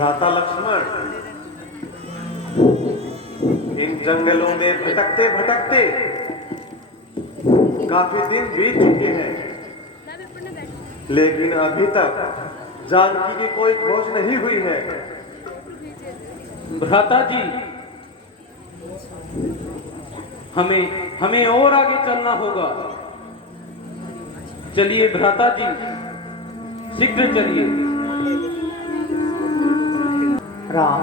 भ्राता लक्ष्मण, इन जंगलों में भटकते भटकते काफी दिन बीत चुके हैं, लेकिन अभी तक जानकी की कोई खोज नहीं हुई है। भ्राता जी, हमें और आगे चलना होगा। चलिए भ्राता जी, शीघ्र चलिए। राम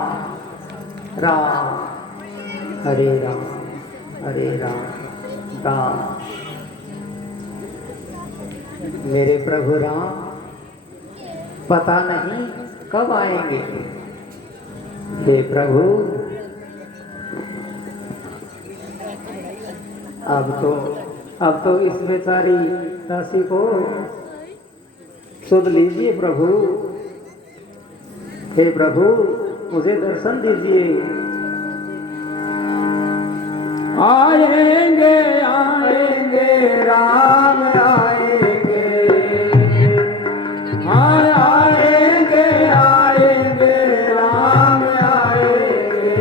राम हरे राम हरे राम राम। मेरे प्रभु राम पता नहीं कब आएंगे। हे प्रभु, अब तो इस बेचारी दासी को सुध लीजिए प्रभु। हे प्रभु, मुझे दर्शन दीजिए। आएंगे आएंगे राम आएंगे, आएंगे आएंगे राम आएंगे।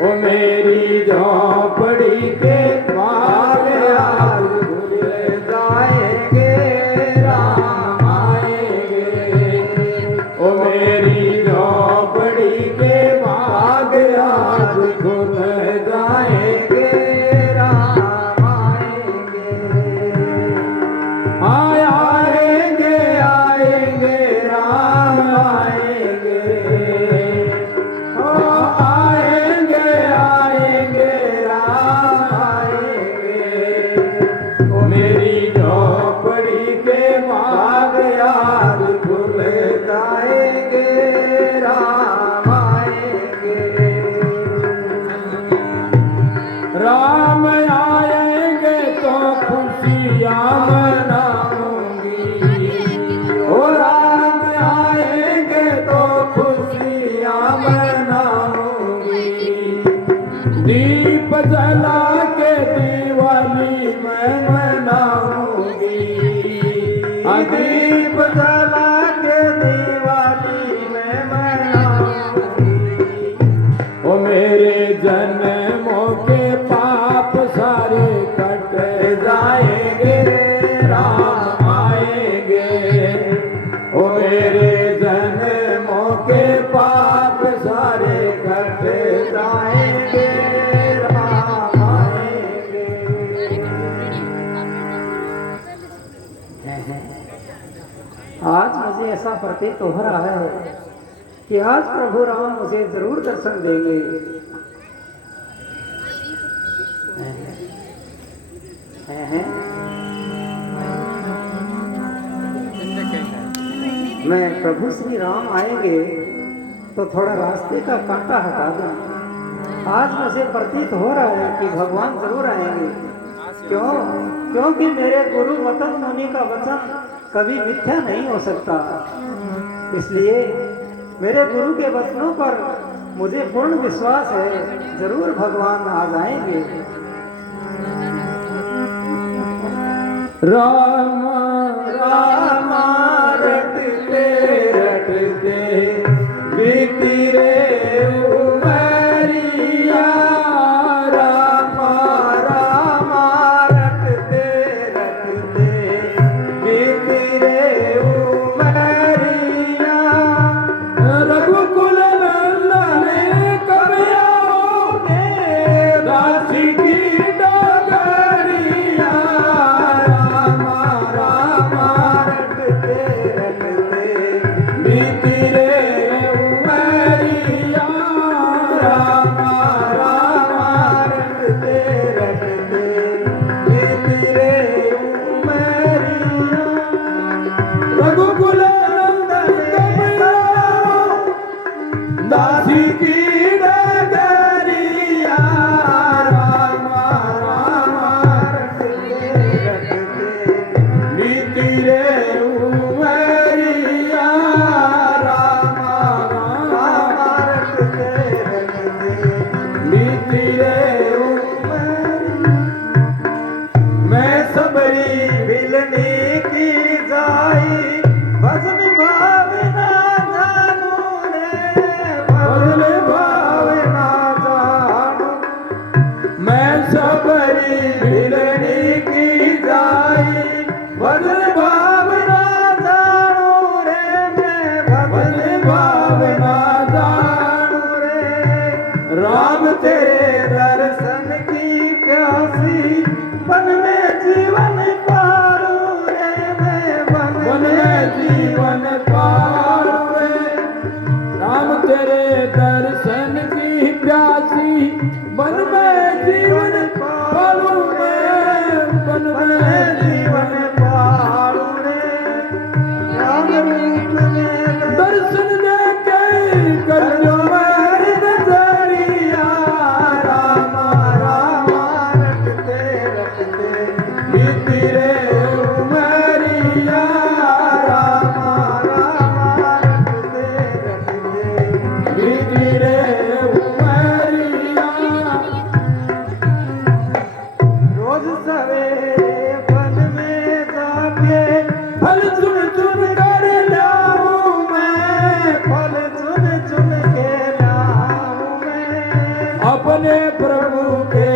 ओ मेरी झोपड़ी के बाग आज खुल जाएंगे, राम आएंगे। ओ मेरी झोपड़ी के बाग आज खुल जाएंगे, राम आएंगे। आएंगे आएंगे राम आएंगे, ओ आएंगे आएंगे राम आएंगे। ओ मेरी झोपड़ी के बाग आज खुल जाएंगे, राम आएंगे। राम आएंगे तो खुशियाँ मनाऊंगी, ओ राम आएंगे तो खुशियाँ मनाऊंगी। दीप जला के दिवाली मैं मनाऊंगी, दीप जला के दिवाली मैं मनाऊंगी। ओ मेरे जन्मों के पाप सारे कट जाएंगे, राम आएंगे। ओ मेरे जन्मों के पाप सारे कट जाएंगे, राम आएंगे। आज मुझे ऐसा प्रतीत हो रहा है कि आज प्रभु राम मुझे जरूर दर्शन देंगे। मैं प्रभु श्री राम आएंगे तो थोड़ा रास्ते का कांटा हटा दूं। आज मुझे प्रतीत हो रहा है कि भगवान जरूर आएंगे। क्यों? क्योंकि मेरे गुरु मतन मुनि का वचन कभी मिथ्या नहीं हो सकता। इसलिए मेरे गुरु के वचनों पर मुझे पूर्ण विश्वास है, जरूर भगवान आ जाएंगे। राम राम रटते रटते बीती रे उमरिया, राम राम रटते रटते बीती रे उमरिया। रघुकुल नंदन कब आओगे, दासी की डगरिया, राम राम रटते रटते बीती रे उमरिया, राम राम रटते रटते बीती रे उमरिया। रघुकुल नंदन कब आओ, दासी की डगरिया, राम राम रटते रटते बीती रे उमरिया, राम राम रटते रटते बीती रे उमरिया। मैं सबरी मिलने की जाई, भजन भावना जानू रे, जीवन पावे, राम तेरे दर्शन की प्यासी, बन में जीवन पालू मैं, बन में जीवन पालू रे, राम रूप में दर्शन दे के कर जो मेरी नजरिया, राम राम रटते रटते बीती रे उमरिया, राम राम रटते रटते बीती रे उमरिया। रोज सवेरे वन में जाके फल चुन चुन कर लाऊं मैं, फल चुन चुन के लाऊं मैं, अपने प्रभु के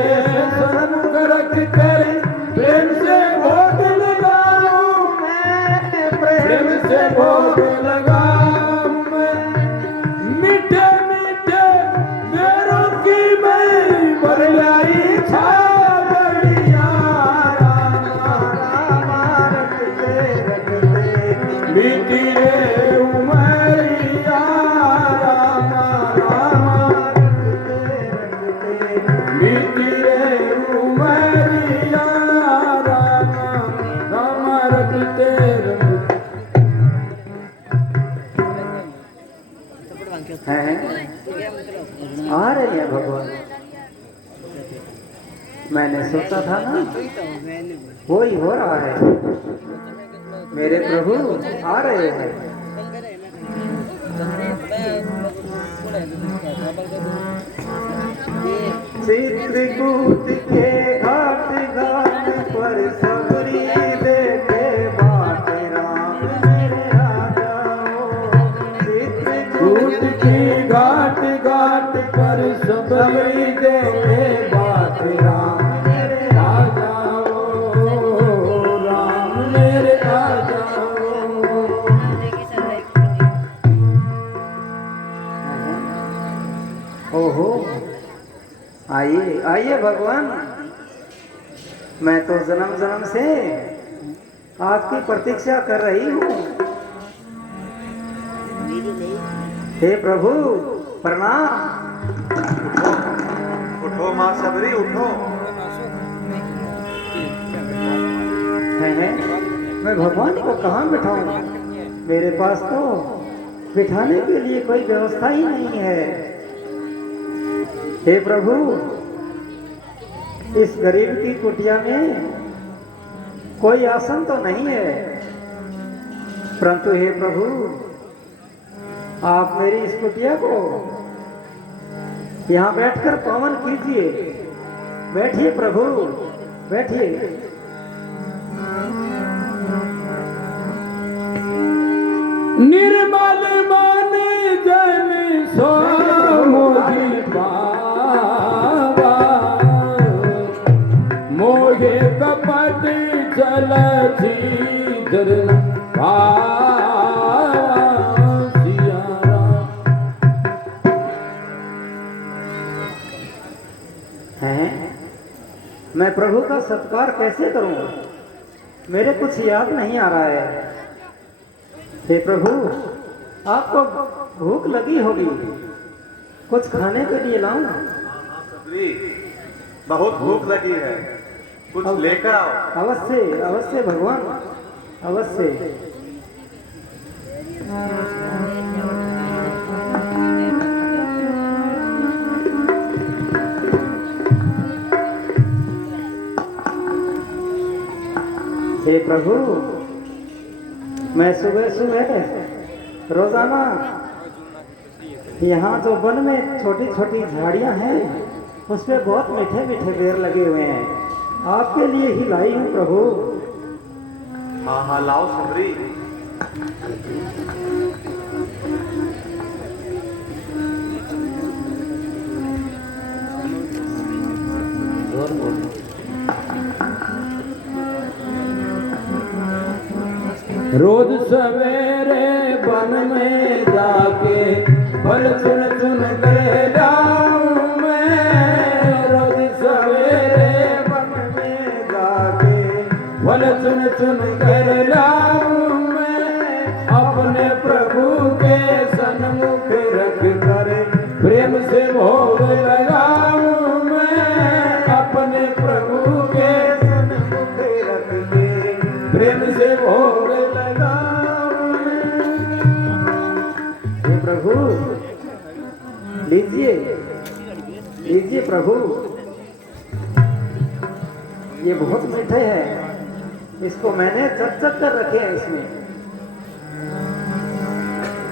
सन्मुख रख कर प्रेम से भोग लगाऊं मैं, प्रेम से भोग लगाऊं मैं, मीठे मीठे मेरों की मैं बरलाई छा बढ़िया, राम रटते रटते बीती रे उमरिया, राम राम रटते रटते बीती रे उमरिया, राम राम रटते रटते। हैं आ रही है भगवान, मैंने सोचा था ना वो ही हो रहा है, मेरे प्रभु आ रहे हैं। चित्रकूट के घाट घाट पर सबरी देखे बाट, राम मेरे आ जाओ, कूट चित्रकूट की घाट घाट पर सबरी देखे बात, राम मेरे आ जाओ, राम मेरे आ जाओ। ओहो, आइए आइए भगवान, मैं तो जन्म जन्म से आपकी प्रतीक्षा कर रही हूँ। हे प्रभु प्रणाम। उठो माँ सबरी उठो। है मैं भगवान को कहाँ बिठाऊं? मेरे पास तो बिठाने के लिए कोई व्यवस्था ही नहीं है। हे प्रभु, इस गरीब की कुटिया में कोई आसन तो नहीं है, परंतु हे प्रभु आप मेरी इस कुटिया को यहाँ बैठकर पावन कीजिए। बैठिए प्रभु, बैठिए। निर्मल मन जन सो मोहि पावा, मोहे कपट चल धीर हैं? मैं प्रभु का सत्कार कैसे करूं? मेरे कुछ याद नहीं आ रहा है। हे प्रभु, आपको भूख लगी होगी, कुछ खाने के लिए लाऊं? सबरी, बहुत भूख लगी है, कुछ लेकर आओ। अवश्य अवश्य भगवान, अवश्य। हे प्रभु, मैं सुबह सुबह रोजाना यहाँ जो वन में छोटी छोटी झाड़ियाँ हैं उस पे बहुत मीठे मीठे बेर लगे हुए हैं, आपके लिए ही लाई हूँ प्रभु। हाँ हाँ लाओ सबरी। रोज सवेरे वन में जाके फल चुन चुन कर लाऊं मैं, रोज सवेरे वन में जाके फल चुन चुन कर लाऊं मैं, हे प्रभु, लीजिए लीजिए प्रभु, ये बहुत मीठे हैं, इसको मैंने चट चट कर रखे हैं इसमें।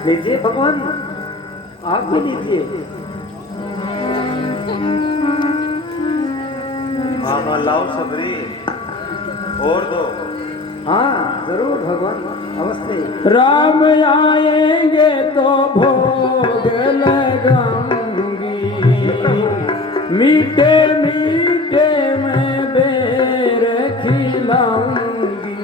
लीजिए भगवान, आप भी लीजिए। हाँ लाओ सबरी, और दो। हाँ जरूर भगवान, अवश्य। राम आएंगे तो भोग लगाऊंगी, मीठे मीठे मैं बेर खिलाऊंगी,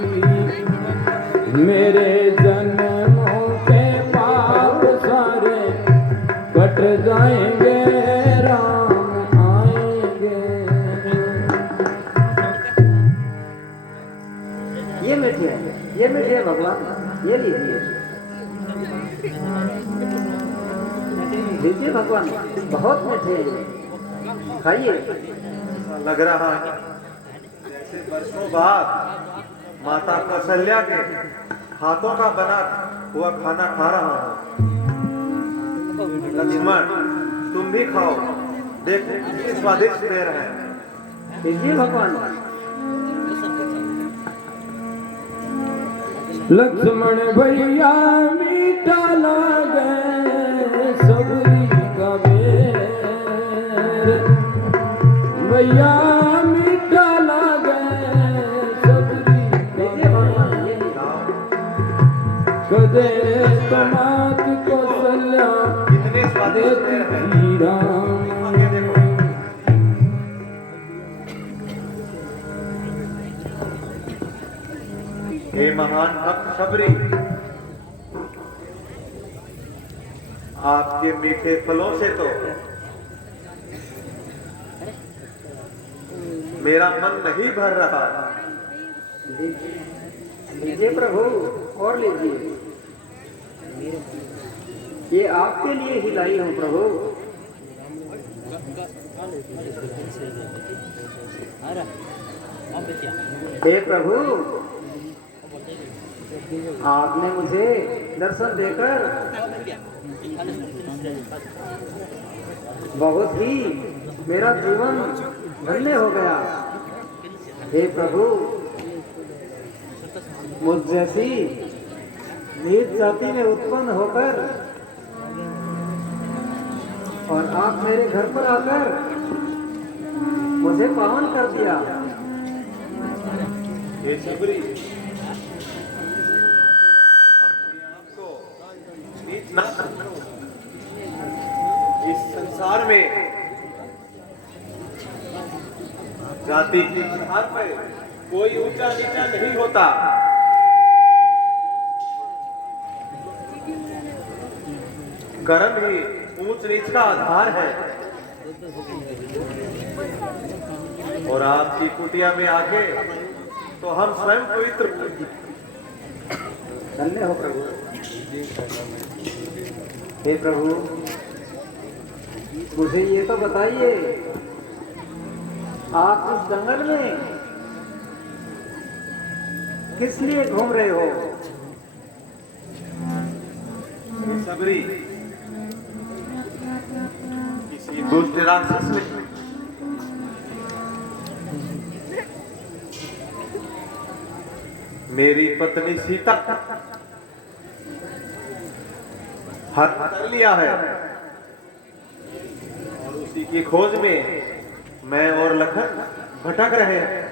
मेरे जन्मों के पाप सारे कट जाएंगे, राम आएंगे। ये मीठे है, ये मीठे है भगवान, ये लीजिए। लीजिए भगवान, बहुत मीठे हैं, खाइए। लग रहा है जैसे वर्षों बाद माता कौशल्या के हाथों का बना हुआ खाना खा रहा हूँ। लक्ष्मण तुम भी खाओ, देखो कितनी स्वादिष्ट दे रहे हैं। लीजिए भगवान। लक्ष्मण भैया मीठा लागे सबरी का बेर, भैया मीठा लागे सबरी लीजिए भगवान, ये लीजिए। कदे तमात कौशल्या कितने स्वादिष्ट दे रहे हैं। ये देखो। हे महान भक्त शबरी, आपके मीठे फलों से तो मेरा मन नहीं भर रहा। लीजिए प्रभु, और लीजिए। ये आपके लिए ही लाई हूँ प्रभु। हे प्रभु, आपने मुझे दर्शन देकर बहुत ही मेरा जीवन धन्य हो गया। हे प्रभु, मुझ जैसी नीच जाति में उत्पन्न होकर और आप मेरे घर पर आकर मुझे पावन कर दिया। हे शबरी, अपने आप को नीच ना समझो। इस संसार में जाति के आधार पर कोई ऊंचा नीचा नहीं होता। कर्म ही ऊंच नीच का आधार है। और आपकी कुटिया में आके तो हम स्वयं पवित्र। धन्य हो प्रभु। हे प्रभु, मुझे ये तो बताइए, आप इस जंगल में किस लिए घूम रहे हो? सबरी, किसी दुष्ट राक्षस ने मेरी पत्नी सीता हत्या कर लिया है, और उसी की खोज में मैं और लखन भटक रहे हैं।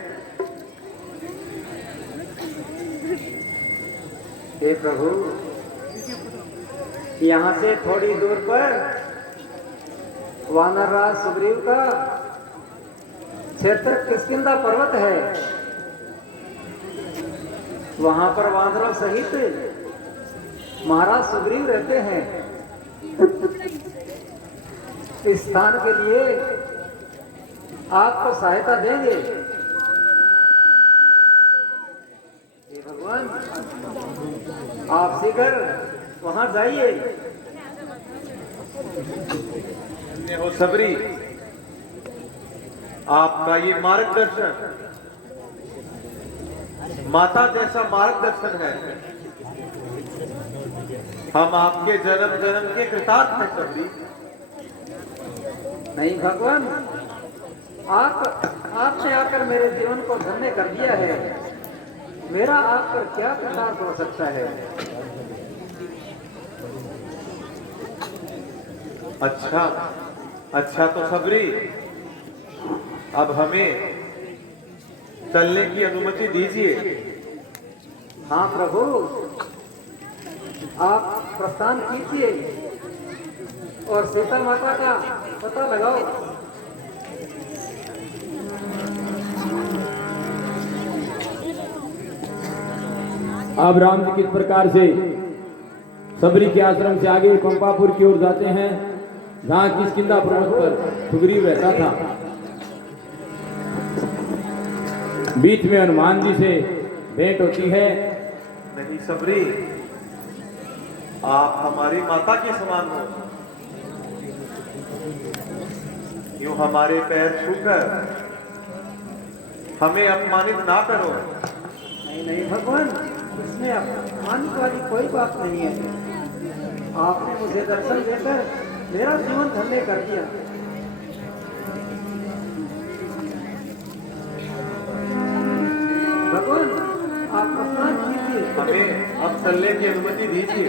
हे प्रभु, यहाँ से थोड़ी दूर पर वानरराज सुग्रीव का क्षेत्र किष्किंधा पर्वत है। वहां पर वानरों सहित महाराज सुग्रीव रहते हैं। इस स्थान के लिए आपको सहायता देंगे। हे भगवान, आप शीघ्र वहां जाइए। धन्य हो सबरी, आपका ये मार्गदर्शन माता जैसा मार्गदर्शन है। हम आपके जन्म जन्म के कृतार्थ हैं सबरी। नहीं भगवान, आपने आकर मेरे जीवन को धन्य कर दिया है। मेरा आप पर क्या कृतार्थ हो सकता है? अच्छा अच्छा, तो सबरी अब हमें चलने की अनुमति दीजिए। हाँ प्रभु, आप प्रस्थान कीजिए और सीता माता का पता लगाओ। अब राम जी किस प्रकार से सबरी के आश्रम से आगे पंपापुर की ओर जाते हैं, जहाँ किष्किंधा पर्वत पर सुग्रीव रहता था। बीच में हनुमान जी से भेंट होती है। नहीं सबरी, आप हमारी माता के समान हो, यूं हमारे पैर छूकर हमें अपमानित ना करो। नहीं नहीं भगवान, इसमें अपमान वाली कोई बात नहीं है। आपने मुझे दर्शन देकर मेरा जीवन धन्य कर दिया। भगवान, आप प्रस्थान कीजिए। हमें अब चलने की अनुमति दीजिए।